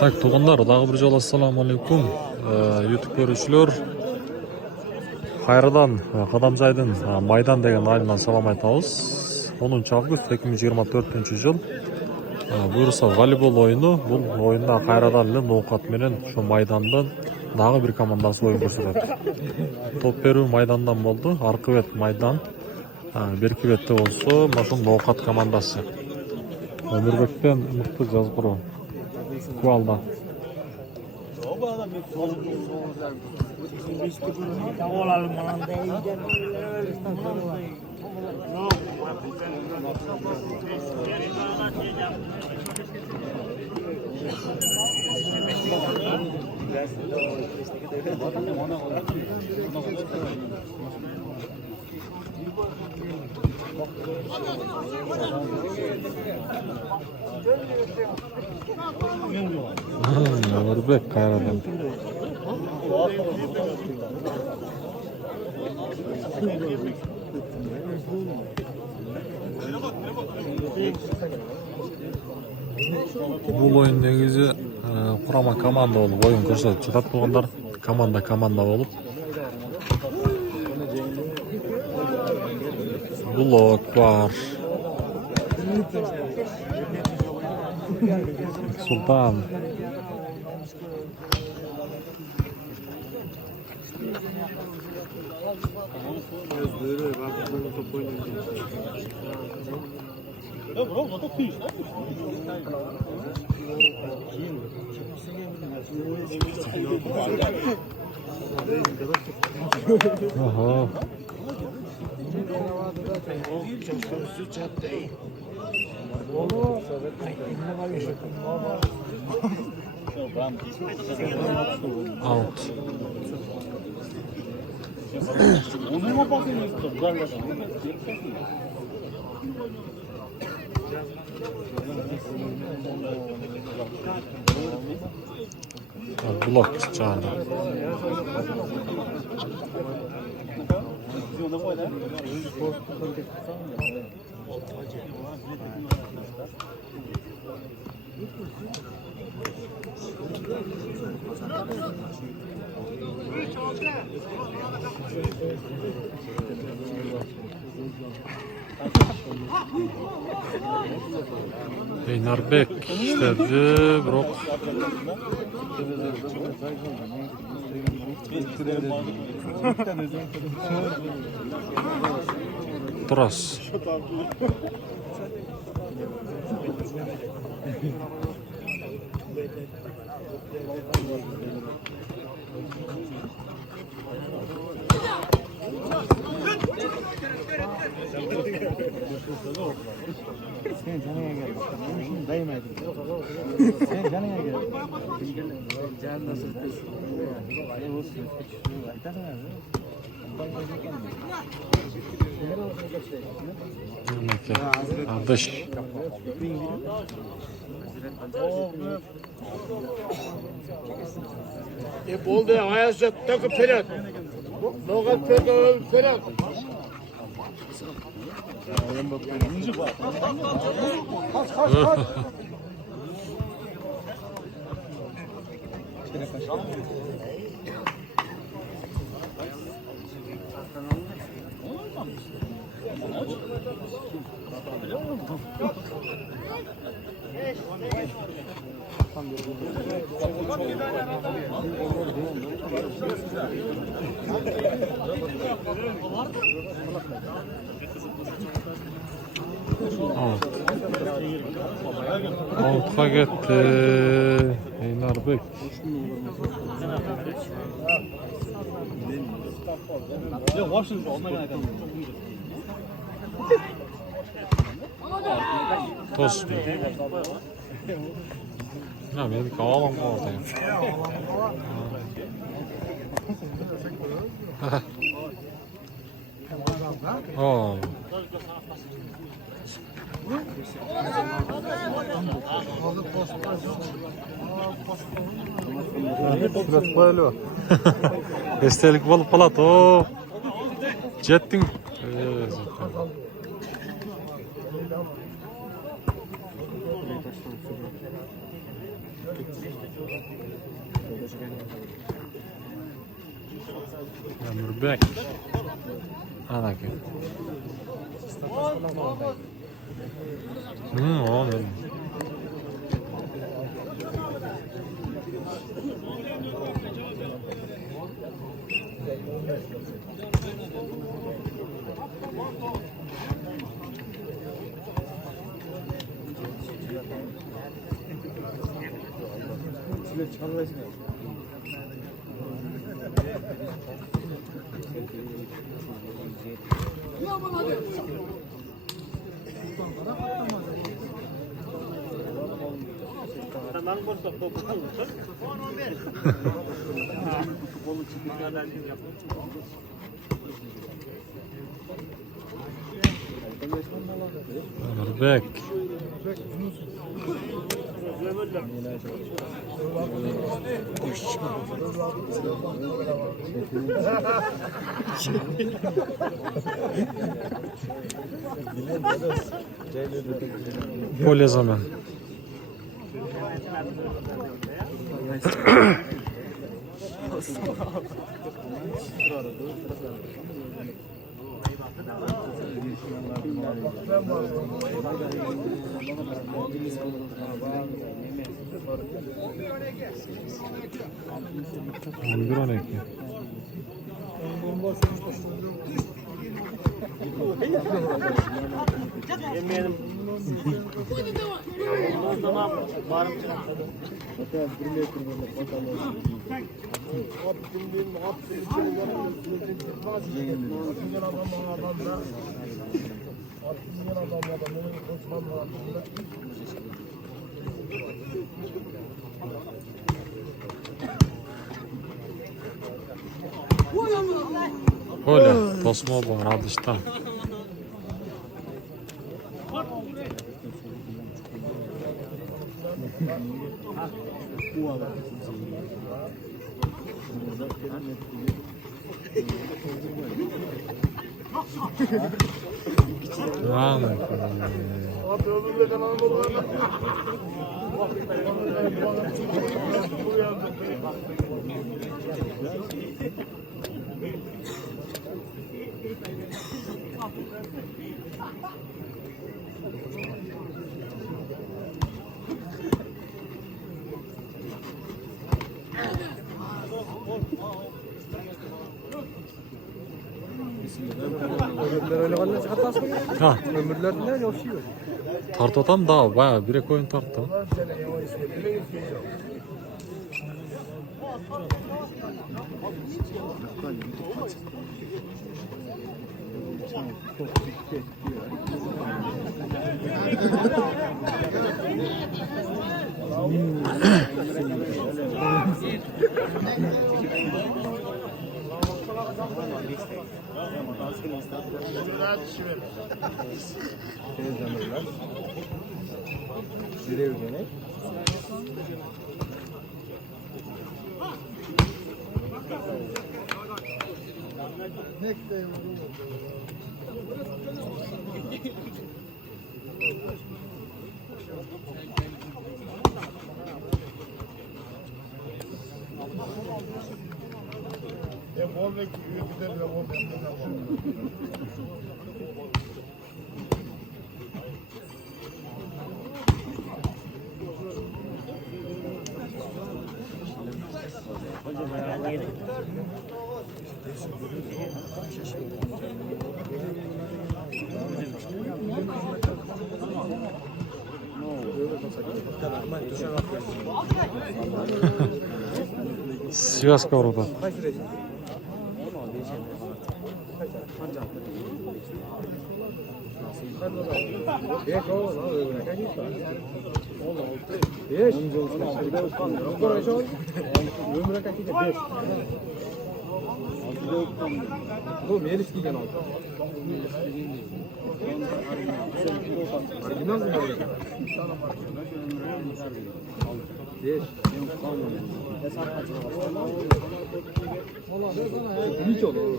Так, туғандар, дағы бір жол ассаламу алейкум. YouTube көрушілер. Қайрадан Қадамжайдың Майдан деген айынан салам айтабыз. 10 август 2024 жыл. Бұйырса волейбол ойыны. Бұл ойында Қайрадан лен Ноқат менен шу Майдандан дағы бір командасы ойын көрсетеді. Топ беру Майдандан болды. Арқы бет Майдан. Беркі бетті болсы Машын Ноқат командасы. Өмірбектен мұқты жазғыру. Kualda. Örbek Kayradan. Bu oyun negizi kurama komanda olup oyun ko'rsatib chiqadi tuğanlar. Komanda olup. Blok var. Sultan. Aha. Out. Blok çağırdı. Eynarbek istedi, Brok. Turas. Sen canına gel. Şimdi dayımaydı. Sen canına gel. Can nasıl istiyorsun? Ne olsun? Dış. Oldu ayazda takı pelat. Nogat pelat. Out'a gitti. Eynarbek. Tost. Ya benim kavalım oradayım. Oh. Estelik balık palat o. Jetting. Ömürbek. Ana ki. Oğlum. 집에 çalılaşmıyor. Ömürbek. Böyle zaman. Bir 12. Yemeyelim. O zaman bağırıp çıkartalım. Hatta bir metre böyle bakalım. Böyle tosma bu radıştan. Yani. Ömürler öyle vallahi çıkartmaz mı? Ha, Ömürler ne yok şey yok. tartotam da bayağı bir koyun tarttı. Sivas kavruda. Bu Melis giygen oldu. Orijinal mi böyle? Beş. Hiç olur.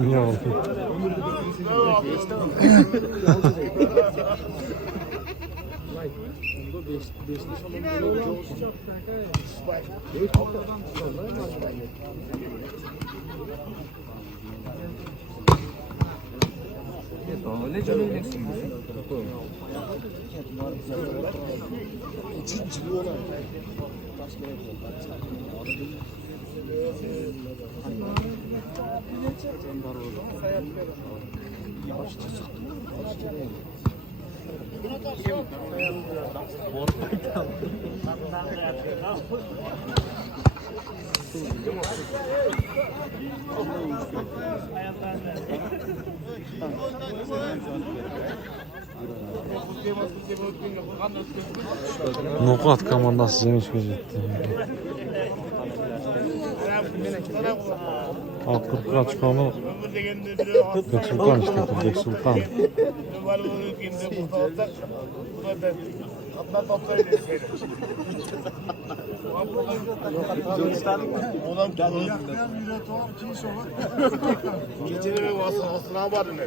Niye oldu? Nokat komandası Zemiş gözetti. Alt kırkığa çıkanı Bek Sultan işte, Bek Sultan. Geceleri aslan vardı ne?